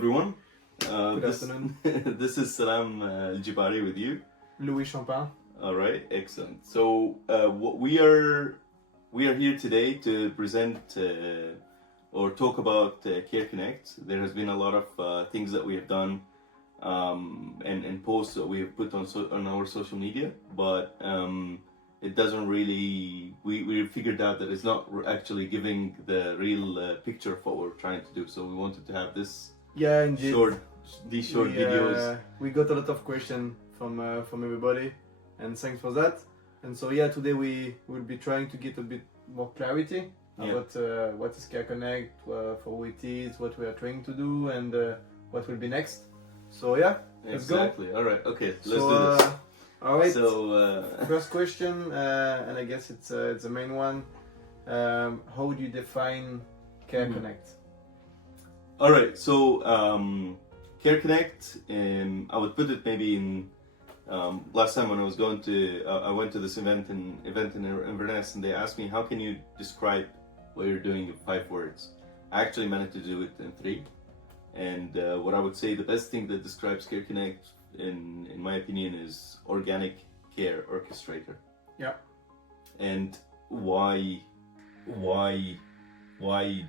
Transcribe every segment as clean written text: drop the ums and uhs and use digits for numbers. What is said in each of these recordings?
everyone. Good afternoon. This is Salam Jibari with you. Louis Champin. All right, excellent. So we are here today to present or talk about Careconnect. There has been a lot of things that we have done and posts that we have put on our social media, but it doesn't really. We figured out that it's not actually giving the real picture of what we're trying to do. So we wanted to have this Indeed. these short videos. We got a lot of questions from everybody, and thanks for that. And so today we will be trying to get a bit more clarity about what is Careconnect, for who it is, what we are trying to do, and what will be next. So let's Exactly. go. All right. Okay. Let's do this. All right. So First question, and I guess it's the main one. How do you define Careconnect? all right. So Careconnect, I would put it maybe in. Last time when I was going to, I went to this event in Inverness, and they asked me, how can you describe what you're doing in 5 words? I actually managed to do it in 3. And what I would say, the best thing that describes Careconnect, in my opinion, is organic care orchestrator. Yeah. And why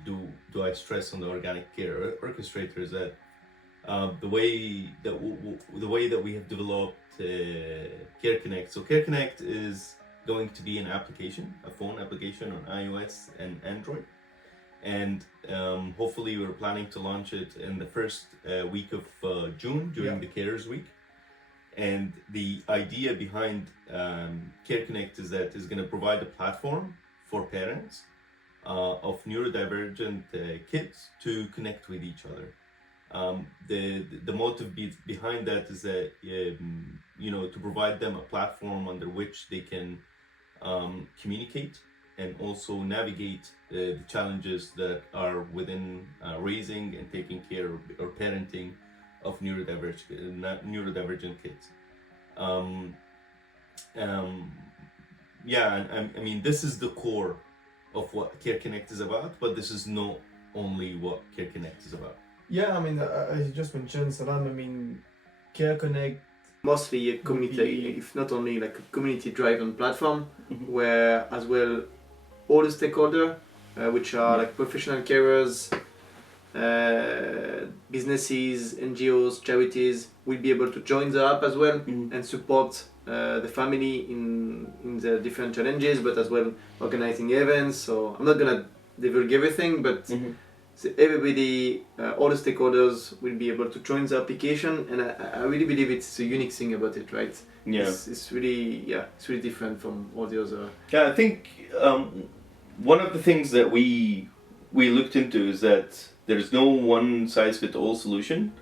do I stress on the organic care orchestrator is that the way that we have developed Careconnect. So Careconnect is going to be an application, a phone application on iOS and Android, and hopefully we're planning to launch it in the first week of June during the Carers Week. And the idea behind Careconnect is that it's going to provide a platform for parents of neurodivergent kids to connect with each other. The motive behind that is that to provide them a platform under which they can communicate and also navigate the challenges that are within raising and taking care of, or parenting of neurodivergent kids. I mean, this is the core of what Careconnect is about, but this is not only what Careconnect is about. Yeah, I mean, as you just mentioned, Salam, I mean, Careconnect mostly a community, if not only like a community-driven platform, where as well all the stakeholders, which are like professional carers, businesses, NGOs, charities, will be able to join the app as well and support the family in the different challenges, but as well organizing events. So I'm not gonna divulge everything, but so everybody, all the stakeholders will be able to join the application, and I really believe it's a unique thing about it, right? Yeah. It's really different from all the other. Yeah, I think one of the things that we looked into is that there's no one size fit all solution.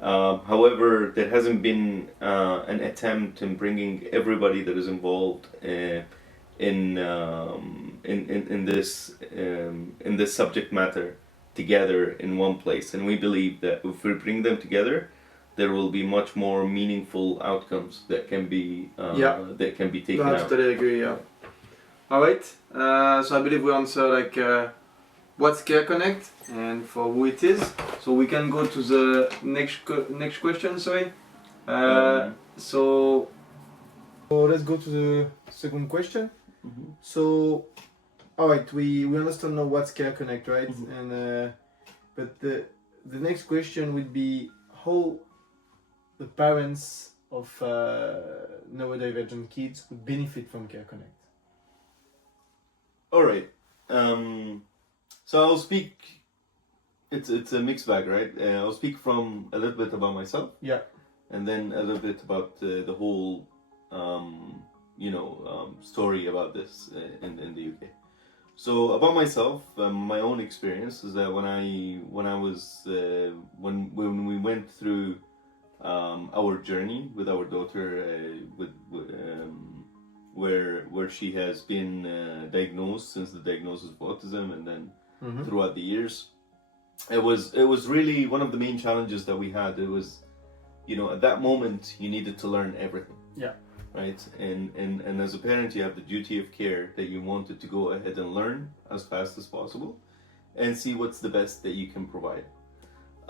However, there hasn't been an attempt in bringing everybody that is involved in this subject matter together in one place, and we believe that if we bring them together, there will be much more meaningful outcomes that can be taken out. I totally agree. Yeah. All right. So I believe we answer like what's Careconnect and for who it is. So we can go to the next question. Sorry. So let's go to the second question. So, all right, we understand now what's Careconnect, right? And but the next question would be how the parents of neurodivergent kids would benefit from Careconnect. All right. So I'll speak. It's a mixed bag, right? I'll speak from a little bit about myself. Yeah. And then a little bit about the whole, story about this in the UK. So about myself, my own experience is that when we went through our journey with our daughter, where she has been diagnosed since the diagnosis of autism, and then throughout the years, it was really one of the main challenges that we had. It was, at that moment you needed to learn everything. Yeah. Right, and as a parent, you have the duty of care that you wanted to go ahead and learn as fast as possible, and see what's the best that you can provide.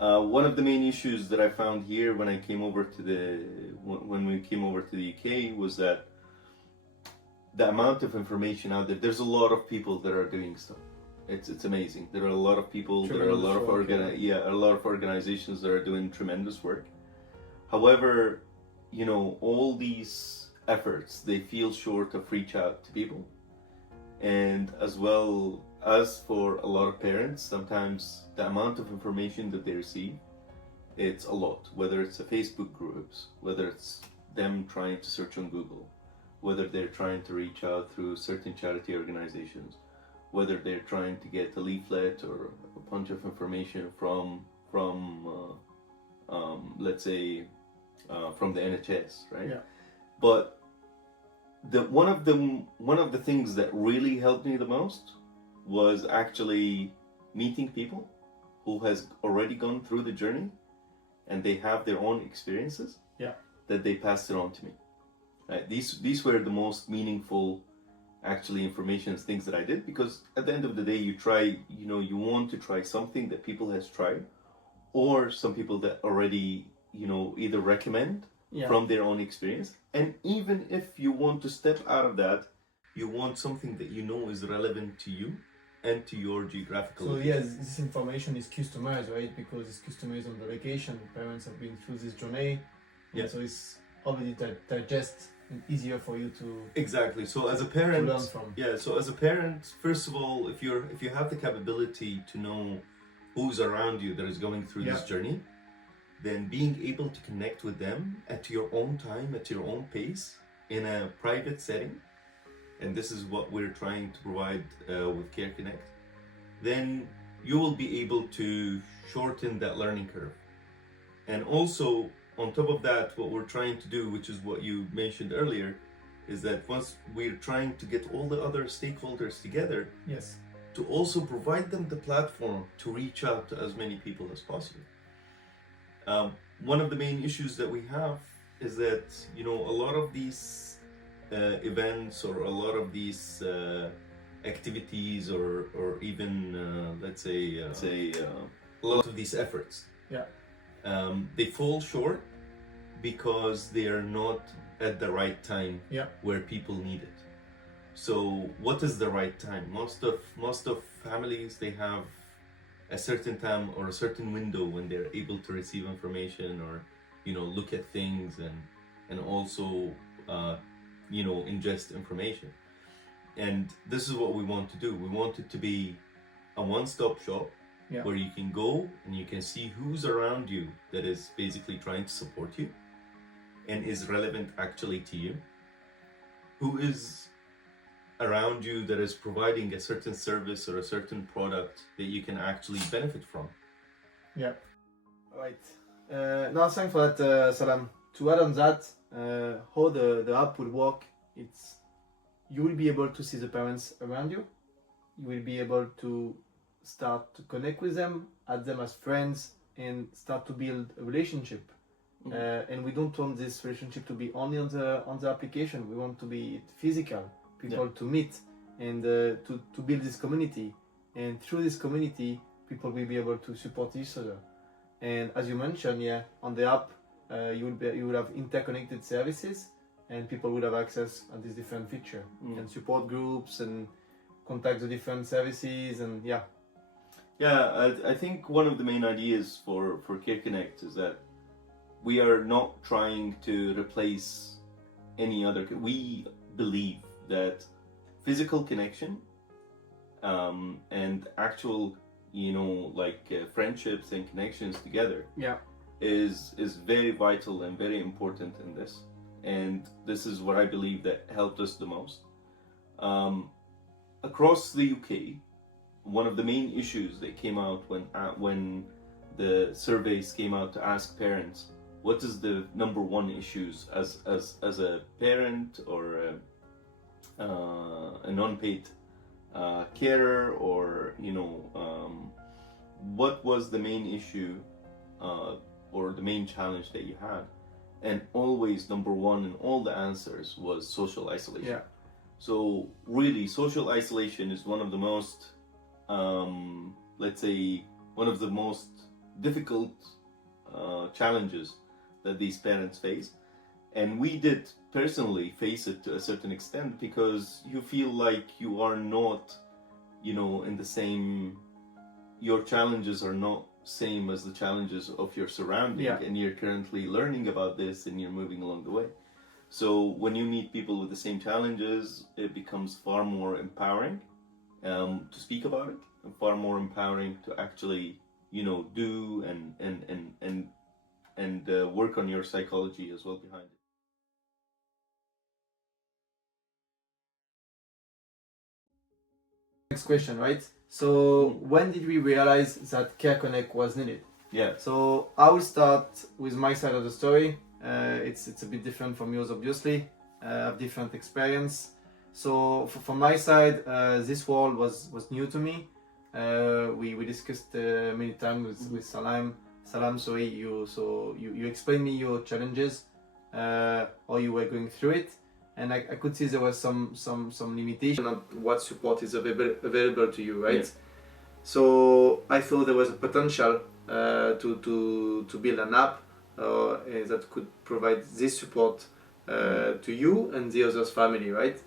One of the main issues that I found here when I came over to when we came over to the UK was that the amount of information out there. There's a lot of people that are doing stuff. It's amazing. There are a lot of people. There are a lot of a lot of organizations that are doing tremendous work. However, you know, all these efforts, they feel short of reach out to people, and as well as for a lot of parents, sometimes the amount of information that they receive, it's a lot. Whether it's a Facebook groups, whether it's them trying to search on Google, whether they're trying to reach out through certain charity organizations, whether they're trying to get a leaflet or a bunch of information from let's say from the NHS, right? Yeah. But one of the things that really helped me the most was actually meeting people who has already gone through the journey, and they have their own experiences. Yeah. That they passed it on to me. Right? These were the most meaningful, actually, information things that I did, because at the end of the day, you want to try something that people has tried, or some people that already either recommend from their own experience, and even if you want to step out of that, you want something that is relevant to you and to your geographical So location. yes, this information is customized, right? Because it's customized on the location. Parents have been through this journey, Yeah. so it's already digest and easier for you to Exactly. So as a parent, learn from. So as a parent, first of all, if you have the capability to know who's around you that is going through this journey, then being able to connect with them at your own time, at your own pace, in a private setting, and this is what we're trying to provide with Careconnect, then you will be able to shorten that learning curve. And also, on top of that, what we're trying to do, which is what you mentioned earlier, is that once we're trying to get all the other stakeholders together, Yes. to also provide them the platform to reach out to as many people as possible. One of the main issues that we have is that a lot of these events, or a lot of these activities, or even let's say a lot of these efforts, they fall short because they are not at the right time where people need it. So what is the right time? Most of families, they have a certain time or a certain window when they're able to receive information, or look at things, and also ingest information. And this is what we want to do. We want it to be a one-stop shop where you can go and you can see who's around you that is basically trying to support you and is relevant actually to you, who is around you that is providing a certain service or a certain product that you can actually benefit from. Yeah. Right. Now, thanks for that, Salam. To add on that, how the app will work, you will be able to see the parents around you. You will be able to start to connect with them, add them as friends, and start to build a relationship. And we don't want this relationship to be only on the application. We want to be physical, people to meet, and to build this community. And through this community, people will be able to support each other. And as you mentioned, on the app, you will have interconnected services, and people will have access to these different features and support groups and contact the different services, and I think one of the main ideas for Careconnect is that we are not trying to replace any other. We believe that physical connection and actual friendships and connections together is very vital and very important in this. And this is what I believe that helped us the most. Across the UK, one of the main issues that came out when the surveys came out to ask parents what is the number one issues as a parent or a non-paid carer, or what was the main issue or the main challenge that you had, and always number one in all the answers was social isolation. So really, social isolation is one of the most let's say one of the most difficult challenges that these parents face. And we did personally face it to a certain extent, because you feel like you are not, in the same, your challenges are not same as the challenges of your surrounding, and you're currently learning about this and you're moving along the way. So when you meet people with the same challenges, it becomes far more empowering to speak about it, and far more empowering to actually, do and work on your psychology as well behind it. Next question, right? So when did we realize that Careconnect was needed? Yeah. So I will start with my side of the story. It's a bit different from yours, obviously. I have different experience. So from my side, this world was new to me. We discussed many times with Salam. Salam, sorry, you explained me your challenges, how you were going through it, and I could see there was some limitation on what support is available to you, right? Yeah. So I thought there was a potential to build an app that could provide this support to you and the other's family, right?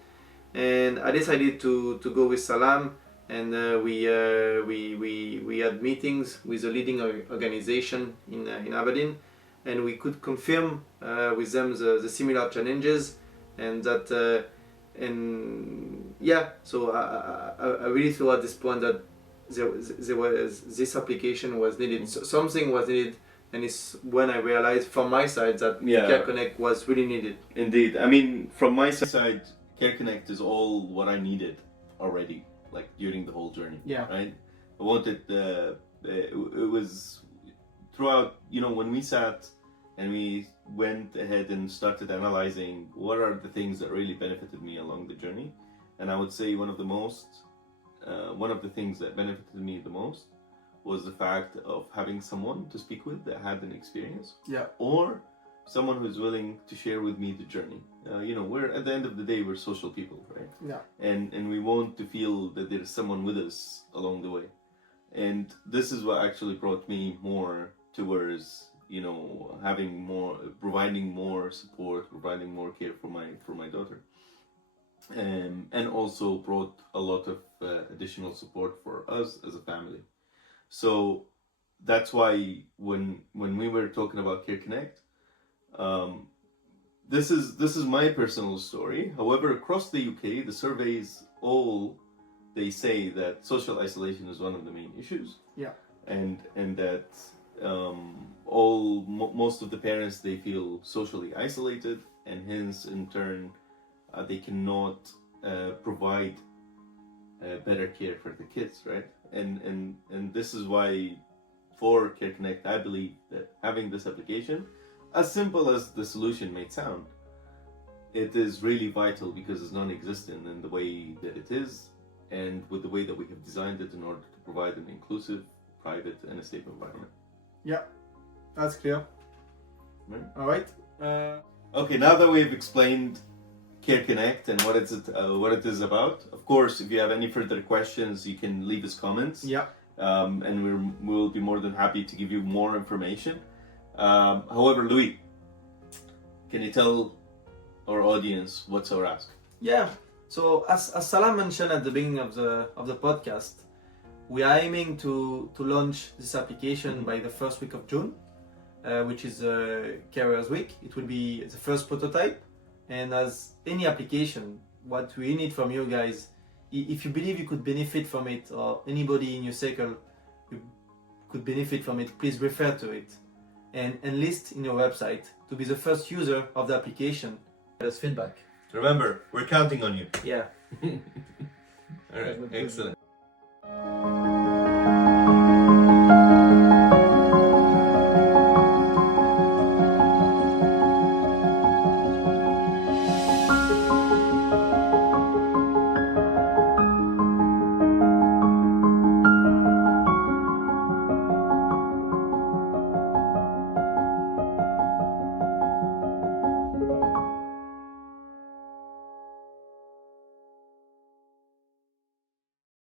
And I decided to go with Salam, and we had meetings with a leading organization in Aberdeen, and we could confirm with them the similar challenges, and that so I really thought at this point that there was this application was needed. So something was needed, and it's when I realized from my side that Careconnect was really needed. Indeed. I mean, from my side, Careconnect is all what I needed already, like during the whole journey. Yeah. Right? I wanted, it was throughout, when we sat and we went ahead and started analyzing what are the things that really benefited me along the journey. And I would say one of the things that benefited me the most was the fact of having someone to speak with that had an experience. Yeah. Or someone who's willing to share with me the journey. We're at the end of the day, we're social people, right? Yeah. And we want to feel that there's someone with us along the way. And this is what actually brought me more towards, providing more support, providing more care for my daughter. And also brought a lot of additional support for us as a family. So that's why when we were talking about Careconnect, this is my personal story. However, across the UK, the surveys they say that social isolation is one of the main issues. Yeah. And that most of the parents, they feel socially isolated, and hence in turn they cannot provide better care for the kids, right? And this is why for Careconnect, I believe that having this application, as simple as the solution may sound, it is really vital, because it's non-existent in the way that it is, and with the way that we have designed it in order to provide an inclusive, private, and a safe environment. Yeah, that's clear. Right. All right. Okay, now that we've explained Careconnect and what it is about, of course, if you have any further questions, you can leave us comments. Yeah. And we'll be more than happy to give you more information. However, Louis, can you tell our audience what's our ask? Yeah. So as Salam mentioned at the beginning of the podcast, we are aiming to launch this application by the first week of June, which is Carers Week. It will be the first prototype, and as any application, what we need from you guys, if you believe you could benefit from it, or anybody in your circle you could benefit from it, please refer to it and enlist in your website to be the first user of the application. As feedback. Remember, we're counting on you. Yeah. All right, excellent.